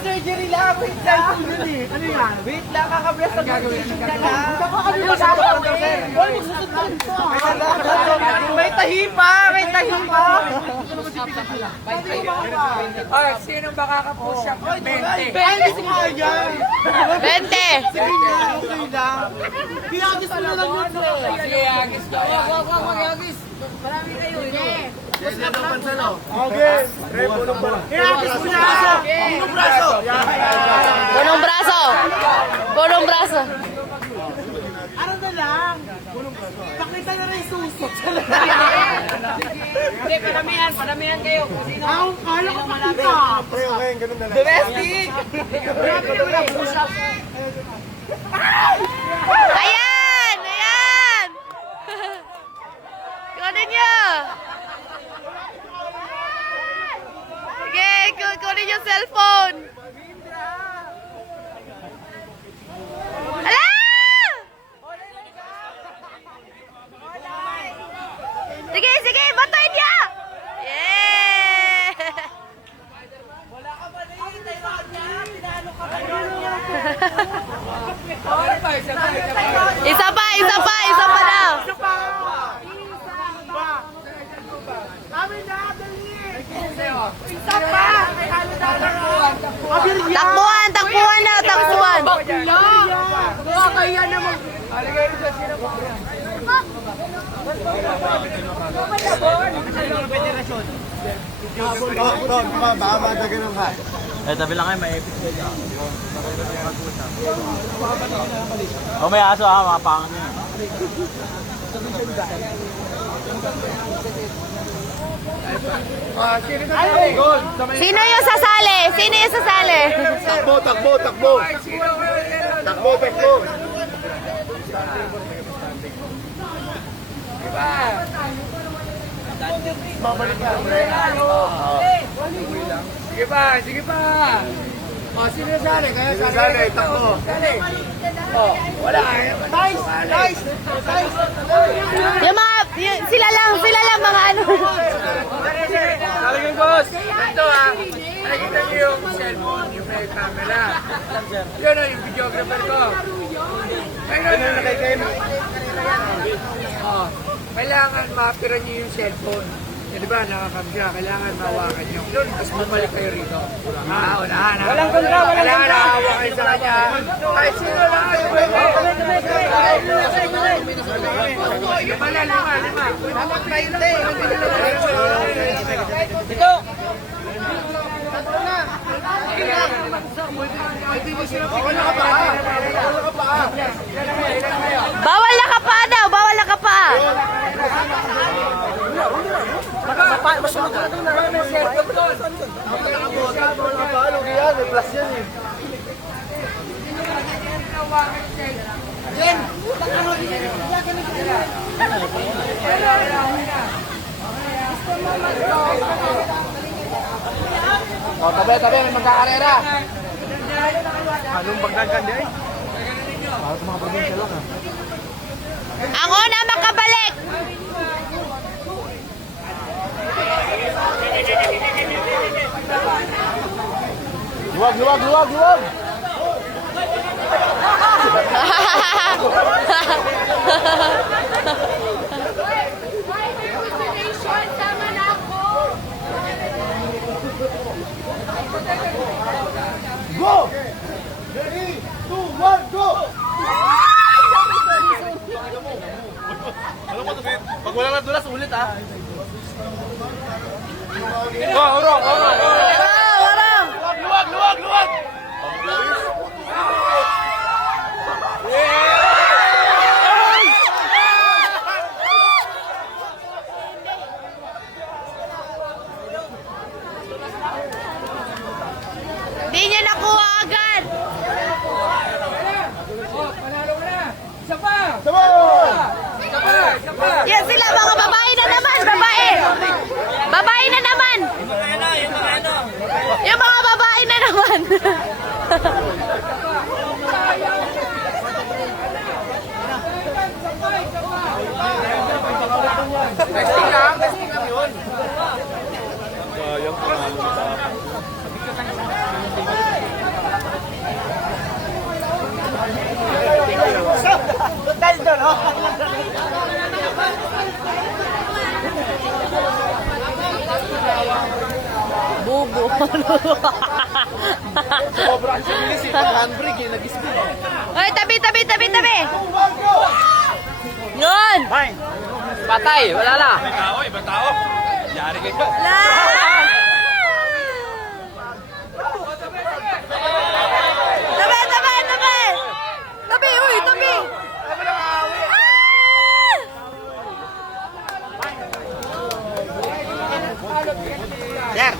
Surgery lang, wait lang. Ano yan? Wait lang, kakabless ang gagawin ka lang. May tahi pa, may tahi pa. Ay, sino ba kakapush up ng 20? 20 nga yan. 20! Sige na, okay lang. Pinagis mo na lang yun. Sige, agis ka. Wag, agis. Marami kayo, eh. Okay. Pinagis mo na. Punong braso. Punong braso! Punong braso! Ano na lang? Pakita na rin susot. Hindi, padamihan kayo. Sino? Ang kala ko pakita. Okay, ganun na lang. Domestic. Marami na wala push up. Ayan! Ayan! Kunin nyo! Sige, kunin yung cellphone! Ala! Sige, sige! Batuin niya! Yeah! Isa pa daw! Amin na, dali. Isa pa. Takbuhan na, takbuhan! Kaya naman. Baka madaganan ka. Eh, tabi lang kayo, may epic ka dyan. Oh, may aso ha, mga pangan niya. Sino yung sasali? Sino yung sasali? Takbo. Takbo. Sige pa. O, sino sali? Kaya Sali, takbo. Wala. Nice. Yung mga, sila lang mga ano. Talagang boss. Ito nakikita niyo yung cellphone, yung may camera. Yun o, yung videographer ko. Kailangan mapira niyo yung cellphone. Di ba, nakakam siya. Kailangan mahawakan niyo. Doon, tapos bumalik kayo rito. Unahan. Walang kontra. Kailangan nahawa kayo sa kanya. Kahit sino lang. Yung pala, lima. Dapat 20. Ito. Bawal na kapaa daw, bawal na kapaa. O, tabi, may magkakarera. Anong pagkaganda eh? Ang una makabalik. Luwag! Go! 3, 2, 1, go! Alam mo to, pag wala na dulas, ulit ha. Oro! Luwag! Di niya nakuha agad. Panalo mo na. Isa pa. Yan sila, mga babae na naman, babae. Babae na naman. Yung mga babae na naman. Testing lang yun. Sayang panalo ni Papa. Bubo. Sobrang siya bilis eh. Handbrake eh. Nag-speed eh. Hoy, tabi. Yun! Patay, wala na. May tao, ibang tao. Yari kayo. La! Tabi! Tabi, uy, tabi! Sir!